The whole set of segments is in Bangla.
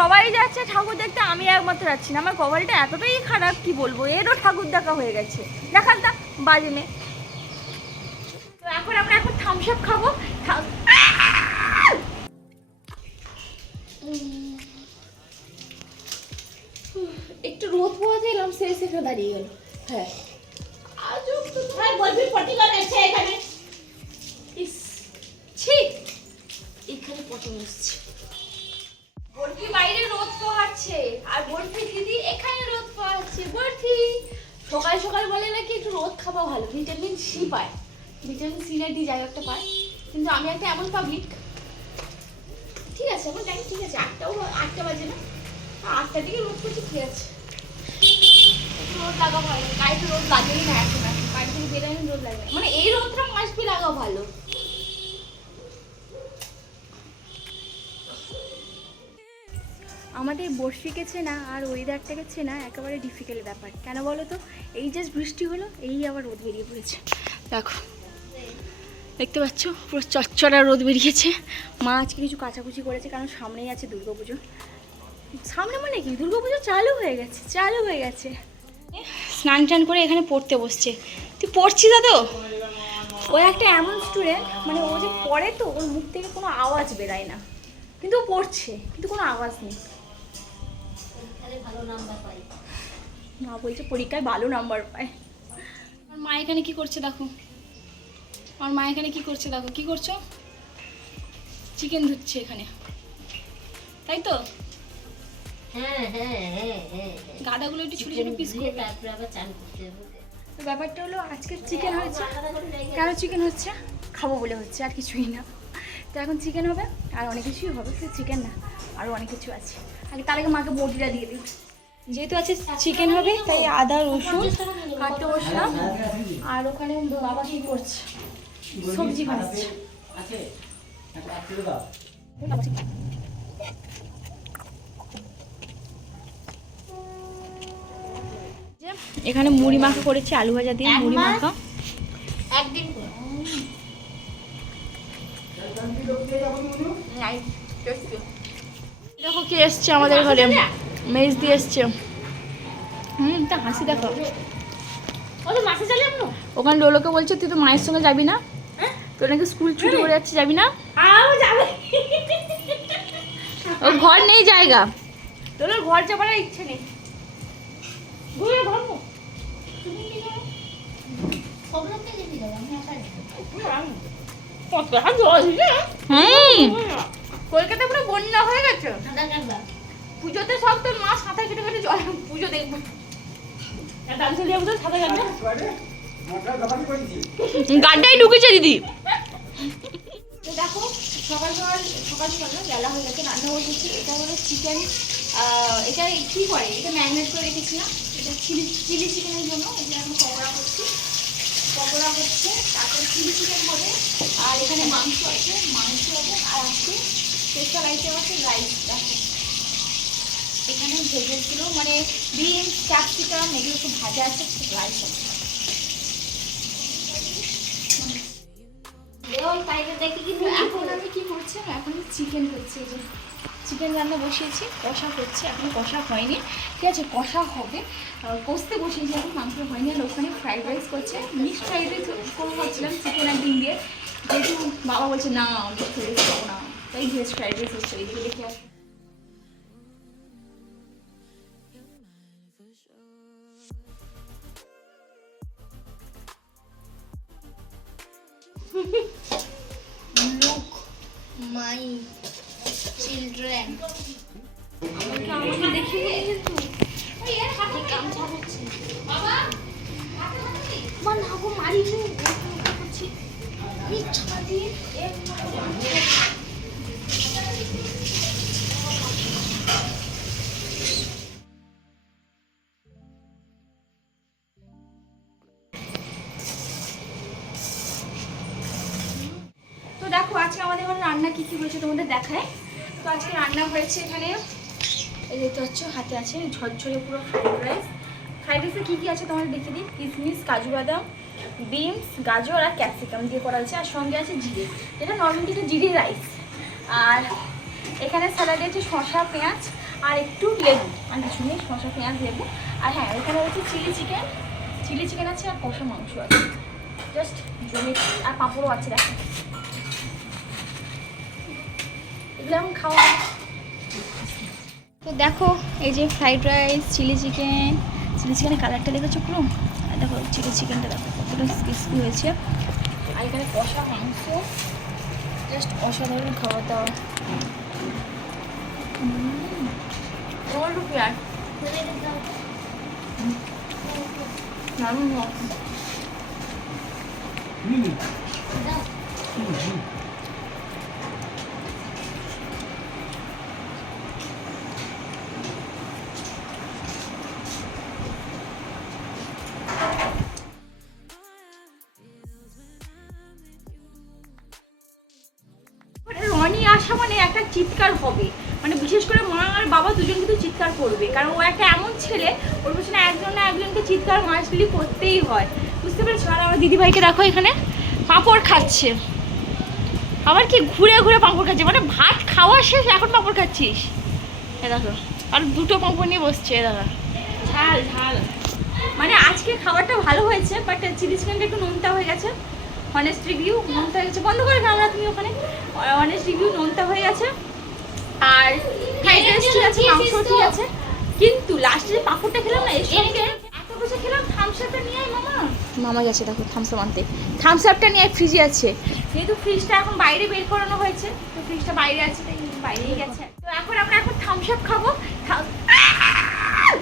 সবাই যাচ্ছে ঠাকুর দেখতে আমি একমাত্র যাচ্ছি না। আমার কভারিটা এতটাই খারাপ কি বলব? এরও ঠাকুর দেখা হয়ে গেছে। দেখান তা বাজে মেয়ে। তো এখন আমরা এখন থামস আপ খাব। থাম- একটু রোদ পোয়াতে এলাম সে সেখানে দাঁড়িয়ে গেল। হ্যাঁ। তো বলবি আছে এখানে। ইস ছি। এখানে পটল এসছে বরফি বাইরে রোদ পোহাচ্ছে আর বরফি দিদি এখানে রোদ পোহাচ্ছে বরফি সকাল সকাল বলে নাকি একটু রোদ খাওয়া ভালো ভিটামিন সি পায়। ভিটামিন সি না ডি যাই একটা পায়। কিন্তু আমি একটা এমন পাবলিক ঠিক আছে, আমার টাইম ঠিক আছে, আটটাও আটটা বাজে না। আটটা দিকে রোদ করছি, ঠিক আছে। রোদ লাগা ভালো। গাড়িতে রোদ লাগেই না এখন। বাড়ি থেকে বেরোয় রোদ লাগে। মানে এই রোদটা মাসবি লাগা ভালো। আমাদের বর্ষিকে চেনা আর ওয়েদারটাকে চেনা একেবারে ডিফিকাল্ট ব্যাপার। কেন বলো তো এই জাস্ট বৃষ্টি হলো, এই আবার রোদ বেরিয়ে পড়েছে। দেখো, দেখতে পাচ্ছ? পুরো চচ্চড়া রোদ বেরিয়েছে। মা আজকে কিছু কাচাকুচি করেছে, কারণ সামনেই আছে দুর্গাপুজো। সামনে মানে কি? দুর্গাপুজো চালু হয়ে গেছে, চালু হয়ে গেছে। স্নান টান করে এখানে পড়তে বসছে। তুই পড়ছিস তো ও একটা এমন স্টুডেন্ট মানে ও যে পড়ে তো, ওর মুখ থেকে কোনো আওয়াজ বেরায় না। কিন্তু ও পড়ছে, কিন্তু কোনো আওয়াজ নেই। ভালো নাম্বার পাই। মা বলছে পরীক্ষায় ভালো নাম্বার পায়। আমার মা এখানে কি করছে দেখো? আমার মা এখানে কি করছে দেখো? কি করছ? চিকেন ধুচ্ছে এখানে। তাই তো? হ্যাঁ হ্যাঁ হ্যাঁ হ্যাঁ গাদাগুলো একটু ছোটো ছোটো পিস করবে। তারপরে আবার চান করতে ব্যাপারটা হলো আজকে চিকেন হয়েছে। কেন চিকেন হচ্ছে? খাব বলে হচ্ছে আর কিছুই না। তো এখন চিকেন হবে আর অনেক কিছুই হবে শুধু চিকেন না আরও অনেক কিছু আছে। আগে তার আগে মাকে বটিটা দিয়ে দিই। যেহেতু আছে চিকেন হবে তাই আদা রসুন কাটতে বসলাম আর ওখানে বাবা কি করছে? সবজি বানাচ্ছে। এখানে মুড়ি মাখা করেছি আলু ভাজা দিয়ে মুড়ি মাখা। একদিন করে। দেখো কে এসছে আমাদের ঘরে। মেজ দিয়ে এসছে। হুম তা হাসি দেখো। ও ওখানে লোলোকে বলছে তুই তো মায়ের সঙ্গে যাবি না? হ্যাঁ? তোর নাকি স্কুল ছুটি করে যাচ্ছে যাবি না? ওর ঘর নেই জায়গা। লোলোর ঘর যাবার ইচ্ছে নেই। হুম কলকাতা পুরো বন্যা হয়ে গেছে। পুজোতে সব তোর মা সাঁতার কেটে কেটে জল পুজো দেখব। গাড্ডাই ঢুকেছে দিদি। তো দেখো সকাল সকাল সকাল সকাল বেলা হয়ে গেছে রান্না বসেছি এটা হলো চিকেন এটা কি করে? এটা ম্যারিনেট করে রেখেছিলাম এটা চিলি চিলি চিকেনের জন্য। এটা এখন পকোড়া করছি। পকোড়া হচ্ছে তারপর চিলি চিকেন হবে। আর এখানে মাংস আছে মাংস হবে আর আছে স্পেশাল আইটেম আছে রাইস দেখো এখানে ভেজেছিল মানে বিনস ক্যাপসিকাম এগুলো একটু ভাজা আছে রাইস আছে। এখন আমি কি করছি? এখন চিকেন করছি এই যে চিকেন রান্না বসিয়েছি কষা করছি এখনও কষা হয়নি। ঠিক আছে কষা হবে। কষতে বসিয়েছি এখন মাংস হয়নি আর ওখানে ফ্রাইড রাইস করছে। মিক্সড ফ্রাইড রাইস করব ভাবছিলাম চিকেন আর ডিম দিয়ে। যেহেতু বাবা বলছে না মিক্সড ফ্রাইড রাইস খাব না। তাই ভেজ ফ্রাইড রাইস হচ্ছে এইদিকে দেখে আসি look my children. মারি তো দেখো, আজকে আমাদের ঘরে রান্না কী কী হয়েছে তোমাদের দেখায় তো আজকে রান্না হয়েছে এখানে, এই দেখতে পাচ্ছ হাতে আছে ঝরঝরে পুরো ফ্রাইড রাইস ফ্রাইড রাইসে কী কী আছে তোমাদের দেখে দিই? কিশমিশ কাজু বাদাম বিনস গাজর আর ক্যাপসিকাম দিয়ে করা হয়েছে। আর সঙ্গে আছে জিরে। এটা নর্মালি এটা জিরে রাইস আর এখানে স্যালাডে আছে শসা, পেঁয়াজ আর একটু লেবু। আর কিছু নেই, শসা, পেঁয়াজ, লেবু। আর হ্যাঁ এখানে রয়েছে চিলি চিকেন। চিলি চিকেন আছে আর কষা মাংস আছে। জাস্ট জমি আর পাঁপড়ও আছে, দেখো। এগুলো খাওয়া তো দেখো, এই যে fried rice chilli chicken. Chilli চিকেনের কালারটা দেখেছ পুরো? আর দেখো, চিলি চিকেনটা দেখো, কতটা ক্রিসপি হয়েছে। আর এখানে কষা মাংস। জাস্ট অসাধারণ খাওয়া দাওয়া। পনেরো রুপি আর দারুণ হয়। মানে মানে একটা চিৎকার হবে। মানে বিশেষ করে মা আর বাবা দুজন কিন্তু চিৎকার করবে। কারণ ও একটা এমন ছেলে ওর পেছনে একজন না একজনকে চিৎকার মাসগুলি করতেই হয়। বুঝতে পেরেছ? আর আমার দিদিভাইকে দেখো এখানে পাঁপড় খাচ্ছে। আবার কি ঘুরে ঘুরে পাঁপড় খাচ্ছে। মানে ভাত খাওয়া শেষ এখন পাঁপড় খাচ্ছিস? এ দেখো আর দুটো পাঁপড় নিয়ে বসছে এ দেখো। ঝাল ঝাল। মানে আজকে খাবারটা ভালো হয়েছে বাট চিলি চিকেনটা একটু নোনতা হয়ে গেছে। অনেস্ট রিভিউ নোনতা হয়ে গেছে। বন্ধ করে ক্যামেরা তুমি ওখানে। অনেস্ট রিভিউ নোনতা হয়ে গেছে। আর ফ্রাইড রাইস ঠিক আছে মাংস ঠিক আছে। কিন্তু লাস্টে যে পাঁপড়টা খেলাম না এর সঙ্গে এত কিছু খেলাম থামস আপটা নিয়ে মামা। মামা গেছে দেখো থামস আপ আনতে। থামস আপটা নিয়ে ফ্রিজে আছে। যেহেতু ফ্রিজটা এখন বাইরে বের করানো হয়েছে তো ফ্রিজটা বাইরে আছে তাই বাইরেই গেছে। তো এখন আমরা এখন থামস আপ খাব। থাম- আহ!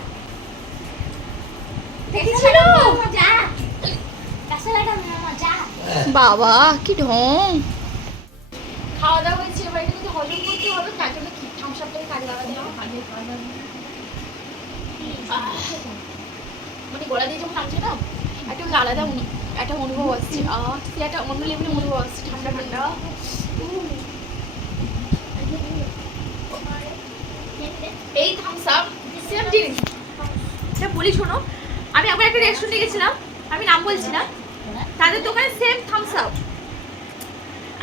বাবা, কি ঢং। খাওয়া দাওয়া হয়েছে, এবার এটা যদি হজম করতে হবে, তার জন্য কি? থামস আপটাকে কাজে লাগাতে হবে। মানে গলা দিয়ে যখন নামছে না, একটা আলাদা একটা অনুভব আসছে। আহ একটা অন্য লেভেলের অনুভব আসছে, ঠান্ডা ঠান্ডা। এই থামস আপ সেম জিনিস এটা বলি শোনো, আমি একবার একটা রেস্টুরেন্টে গেছিলাম, আমি নাম বলছি না। তাদের দোকানে সেম থামস আপ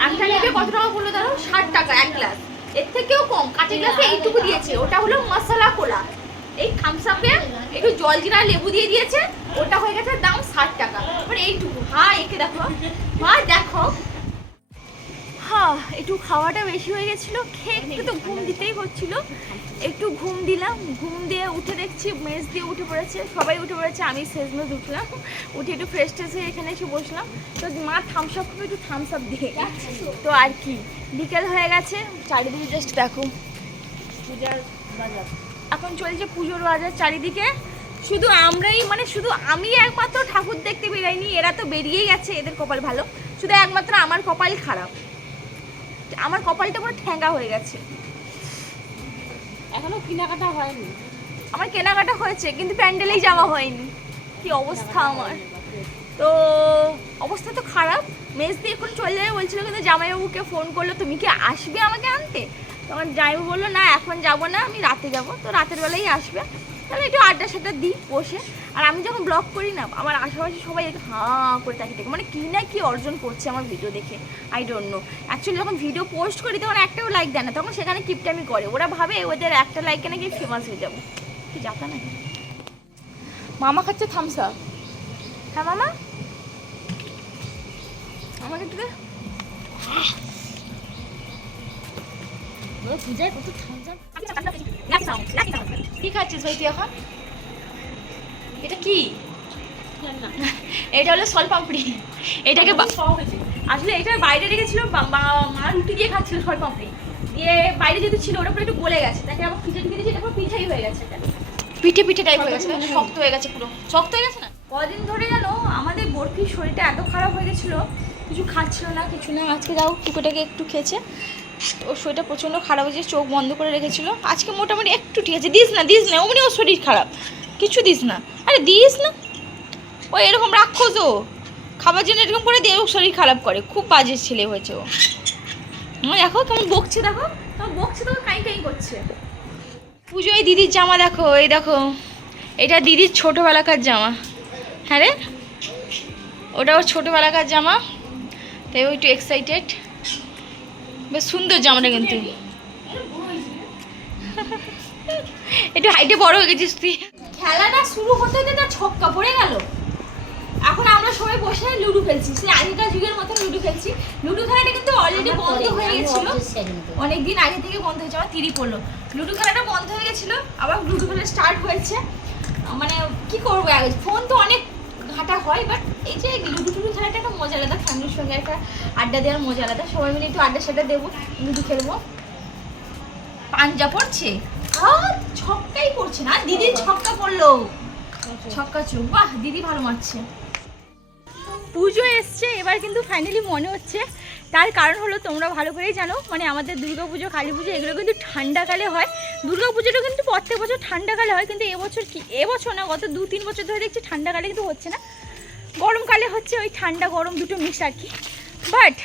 একটা নেবে কত টাকা বলল ধরো ষাট টাকা এক গ্লাস এর থেকেও কম। কাঁচের গ্লাসে এইটুকু দিয়েছে। ওটা হলো মশলা কোলা। এই থামস আপে একটু জল জিরা লেবু দিয়ে দিয়েছে। ওটা হয়ে গেছে দাম ষাট টাকা। মানে এইটুকু। হ্যাঁ একে দেখো। হ্যাঁ দেখো। একটু খাওয়াটা বেশি হয়ে গেছিল। খেয়ে একটু তো ঘুম দিতেই হচ্ছিল। একটু ঘুম দিলাম, ঘুম দিয়ে উঠে দেখছি মেজ দিয়ে উঠে পড়েছে, সবাই উঠে পড়েছে, আমি শেষ মেজ উঠলাম। উঠে একটু ফ্রেশ ট্রেশ হয়ে এখানে এসে বসলাম। তো মা থামস আপ খাবে একটু থামস আপ দিয়ে। তো আর কি, বিকেল হয়ে গেছে, চারিদিকে জাস্ট দেখো। পূজার বাজার। এখন চলছে পুজোর বাজার চারিদিকে। শুধু আমরাই মানে শুধু আমি একমাত্র ঠাকুর দেখতে বেরাইনি, এরা তো বেরিয়েই গেছে, এদের কপাল ভালো। শুধু একমাত্র আমার কপাল খারাপ। আমার কপালটা পুরো ঠ্যাঙ্গা হয়ে গেছে। এখনও কেনাকাটা হয়নি। আমার কেনাকাটা হয়েছে কিন্তু প্যান্ডেলেই যাওয়া হয়নি। কি অবস্থা আমার? তো অবস্থা তো খারাপ। মেজ দিয়ে এখন চলে যাবে বলছিল কিন্তু জামাইবাবুকে ফোন করল তুমি কি আসবে আমাকে আনতে? তখন জামাইবাবু বলল না এখন যাব না আমি রাতে যাব। তো রাতের বেলাই আসবে। তাহলে একটু আড্ডা সাড্ডা দিই বসে। আর আমি যখন ব্লগ করি না আমার আশেপাশে সবাই একটু হাঁ করে তাকিয়ে থাকে। মানে কী না কী অর্জন করছে আমার ভিডিও দেখে আই ডোন্ট নো অ্যাকচুয়ালি যখন ভিডিও পোস্ট করি তখন একটাও লাইক দেয় না। তখন সেখানে কিপটামি করে। ওরা ভাবে ওদের একটা লাইকে নাকি ফেমাস হয়ে যাব। কি যাতা নাকি মামা খাচ্ছে থামস আপ হ্যাঁ মামা। আমাকে একটু পূজায় কত থামস কি খাচ্ছিস ভাই তুই এখন? এটা কি? এটা হলো সল পাপড়ি। এটাকে আসলে এটা বাইরে রেখেছিল মা- মা রুটি দিয়ে খাচ্ছিল সল পাপড়ি। দিয়ে বাইরে যেহেতু ছিল ওটা পুরো একটু গলে গেছে। তাকে আবার ফ্রিজে ঢুকে দিয়েছি এটা পুরো পিঠাই হয়ে গেছে এটা পিঠে পিঠে টাইপ হয়ে গেছে শক্ত হয়ে গেছে পুরো। শক্ত হয়ে গেছে না? কদিন ধরে জানো আমাদের বরফির শরীরটা এত খারাপ হয়ে গেছিল কিছু খাচ্ছিল না কিছু না। আজকে যাও টুকুটাকে একটু খেয়েছে। ওর শরীরটা প্রচণ্ড খারাপ হয়েছে, চোখ বন্ধ করে রেখেছিল। আজকে মোটামুটি একটু ঠিক আছে, দিস না দিস না, অমনি ওর শরীর খারাপ। কিছু দিস না। আরে দিস না। ও এরকম রাক্ষস ও। খাবার জন্য এরকম করে দিয়ে ওর শরীর খারাপ করে। খুব বাজে ছেলে হয়েছে ও। দেখো কেমন বকছে, দেখো। কেমন বকছে তো কাই কাই করছে। পুজোয় দিদির জামা দেখো, এই দেখো। এটা দিদির ছোটোবেলাকার জামা। হ্যাঁ রে? ওটা ওর ছোটোবেলাকার জামা। তাই ও একটু এক্সাইটেড বেশ সুন্দর জামাটা কিন্তু। একটু হাইটে বড় হয়ে গেছিস তুই। খেলাটা শুরু হতে হতে তার ছক্কা পড়ে গেল। এখন আমরা সবাই বসে লুডো খেলছি। সেই আগেকার যুগের মতো লুডো খেলছি। লুডো খেলাটা কিন্তু অলরেডি বন্ধ হয়ে গেছিল। অনেক দিন আগে থেকে বন্ধ হয়েছে আমার তিরি পড়ল। লুডো খেলাটা বন্ধ হয়ে গেছিল আবার লুডো খেলা স্টার্ট হয়েছে। মানে কি করব ফোন তো অনেক ঘাটা হয় বাট এই যে লুডু টুডু খেলাটা একটা মজা আলাদা, ফ্যামিলির সঙ্গে একটা আড্ডা দেওয়ার মজা আলাদা। সবাই মিলে একটু আড্ডা সাড্ডা দেবো, লুডু খেলব। পাঞ্জা পড়ছে? ছক্কাই পড়ছে না? দিদির ছক্কা পড়ল। ছক্কা চুপ বাহ, দিদি ভালো মারছে। পুজো এসছে, এবার কিন্তু ফাইনালি মনে হচ্ছে তার কারণ হলো তোমরা ভালো করেই জানো মানে আমাদের দুর্গা পুজো কালী পুজো এগুলো কিন্তু ঠান্ডাকালে হয়। দুর্গা পুজোটা কিন্তু প্রত্যেক বছর ঠান্ডাকালে হয়, কিন্তু এবছর কি, এবছর না, গত দু তিন বছর ধরে দেখছি ঠান্ডাকালে কিন্তু হচ্ছে না। গরমকালে হচ্ছে ওই ঠান্ডা গরম দুটো মিক্স আর কি। বাট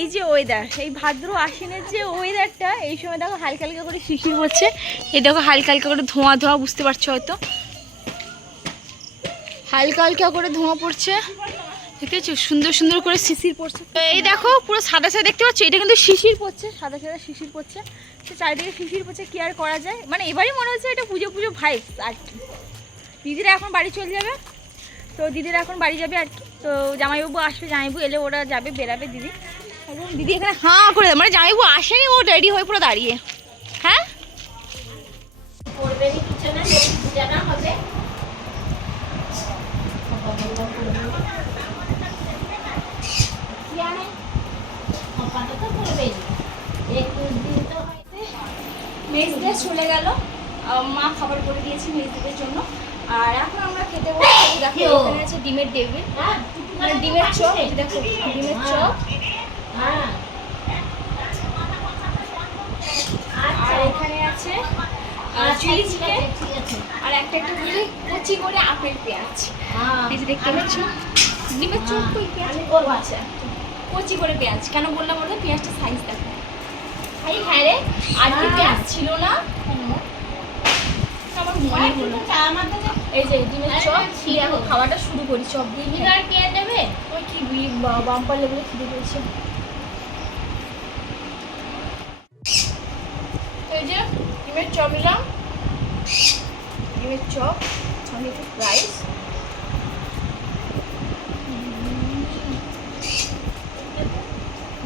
এই যে ওয়েদার এই ভাদ্র আশ্বিনের যে ওয়েদারটা এই সময় দেখো হালকা হালকা করে শিশির হচ্ছে। এই দেখো হালকা হালকা করে ধোঁয়া ধোঁয়া, বুঝতে পারছ হয়তো। হালকা হালকা করে ধোঁয়া পড়ছে। দেখতে পাচ্ছ? সুন্দর সুন্দর করে শিশির পড়ছে। তো এই দেখো, পুরো সাদা সাদা দেখতে পাচ্ছ? এটা কিন্তু শিশির পড়ছে, সাদা সাদা শিশির পড়ছে। তো চারিদিকে শিশির পড়ছে, কি আর করা যায়? মানে এবারই মনে হচ্ছে এটা পুজো পুজো ভাই আর কি। দিদিরা এখন বাড়ি চলে যাবে। তো দিদিরা এখন বাড়ি যাবে আর কি। তো জামাইবাবু আসবে, জামাইবাবু এলে ওরা যাবে, বেরাবে দিদি। এবং দিদি এখানে হাঁ করে মানে জামাইবাবু আসেনি, ও রেডি হয়ে পুরো দাঁড়িয়ে। হ্যাঁ? পড়বে কিছু না হবে কি আনে কপাটা তো পড়বে একুশ দিন তো হয়েছে মেজদে চলে গেল। মা খাবার করে দিয়েছে মেজদের জন্য। আর এখন আমরা খেতে বসছি। দেখো এখানে আছে ডিমের টেবিল। হ্যাঁ মানে ডিমের চপ দেখো ডিমের চপ। হ্যাঁ। আর এখানে আছে আচ্ছা চিলি চিকেন ঠিক আছে। আর একটা একটা করে কুচি করে আপেল পেঁয়াজ। হ্যাঁ। এই যে দেখতে পাচ্ছ? ডিমের চপ কই পেঁয়াজ। ও আচ্ছা। কুচি করে পেঁয়াজ। কেন বললাম ওটা পেঁয়াজটা সাইজ দেখো। এই হ্যাঁ রে আর কি হ্যাঁ। ছিল না? আমার মনে হলো এই যে ডিমের চপ দিয়ে এখন খাওয়াটা শুরু করি চপ দিয়ে তুমি আর কে দেবে? ওই কি বাম্পার লেভেলে খিদে পেয়েছে। এই যে ডিমের চপ নিলাম। ডিমের চপ সঙ্গে একটু রাইস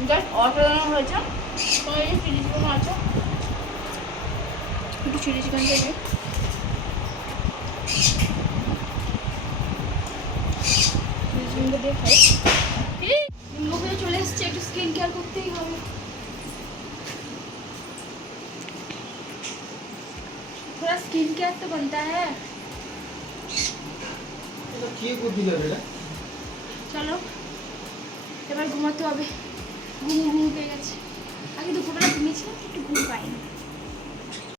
জাস্ট অসাধারণ হয়েছে। চিলি চিকেন আছে একটু চিলি চিকেন দেবে চিলি চিকেনটা দিয়ে খাই মুখে চলে এসছে একটু স্কিন কেয়ার করতেই হবে थोड़ा स्किन केयर तो बनता है এটা কি বুদ্ধি যাবে এটা চলো এবার ঘুমাতে হবে ঘুম ঘুম পেয়ে গেছে আগে দুপুরবেলা ঘুমিয়েছিলাম একটু ঘুম পাইনি।